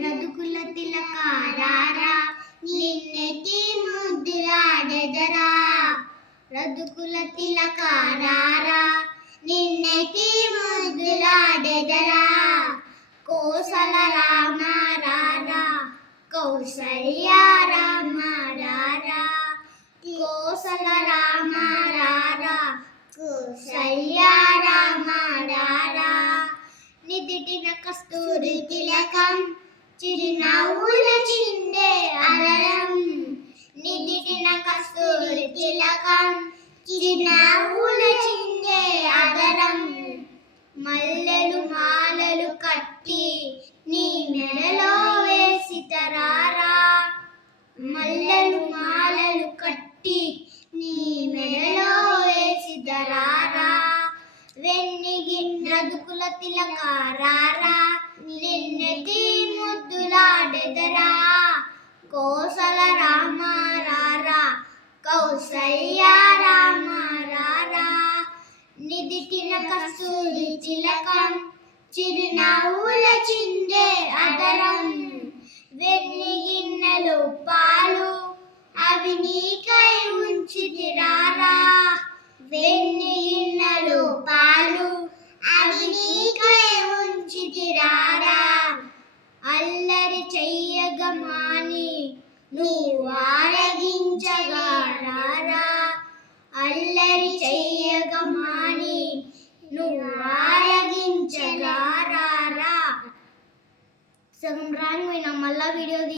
రదుకుల తిలకారారా నిన్నెతి ముద్దులాడెదరా రదుకుల తిలకారారా నిన్నెతి ముద్దులాడెదరా కోసల రామారారా కౌసల్య రామారారా కోసల రామారారా కౌసల్య రామారారా నిదిటిన కస్తూరి తిలకం చిరునవ్వుల చిందే అలరం నిదిటిన కస్తూరి తిలకం చిరునవ్వుల చిందే అదరం మల్లెలు మాలలు కట్టి నీ మెడలో వేసితరారా మల్లెలు మాలలు కట్టి నీ మెడలో వేసితరారా రదుకుల తిలకారారా నిన్నెతి ముద్దులాడెదరా కోసల రామారారా కౌసల్య రామారారా నిదిటిన కస్తూరి తిలకం చిరునవ్వుల చిందే అదరం వెన్ని గిన్నెలు పాలు అవి నీకై ఉంచితిరారా వెన్ని గిన్నెలు పాలు అవి నీకై ఉంచితిరారా అల్లరి చెయ్యగమాని నువ్వు ఆరగించగారారా అల్లరి చెయ్యగమాని నువ్వు ఆరగించగారారా సగం రాని మళ్ళా వీడియో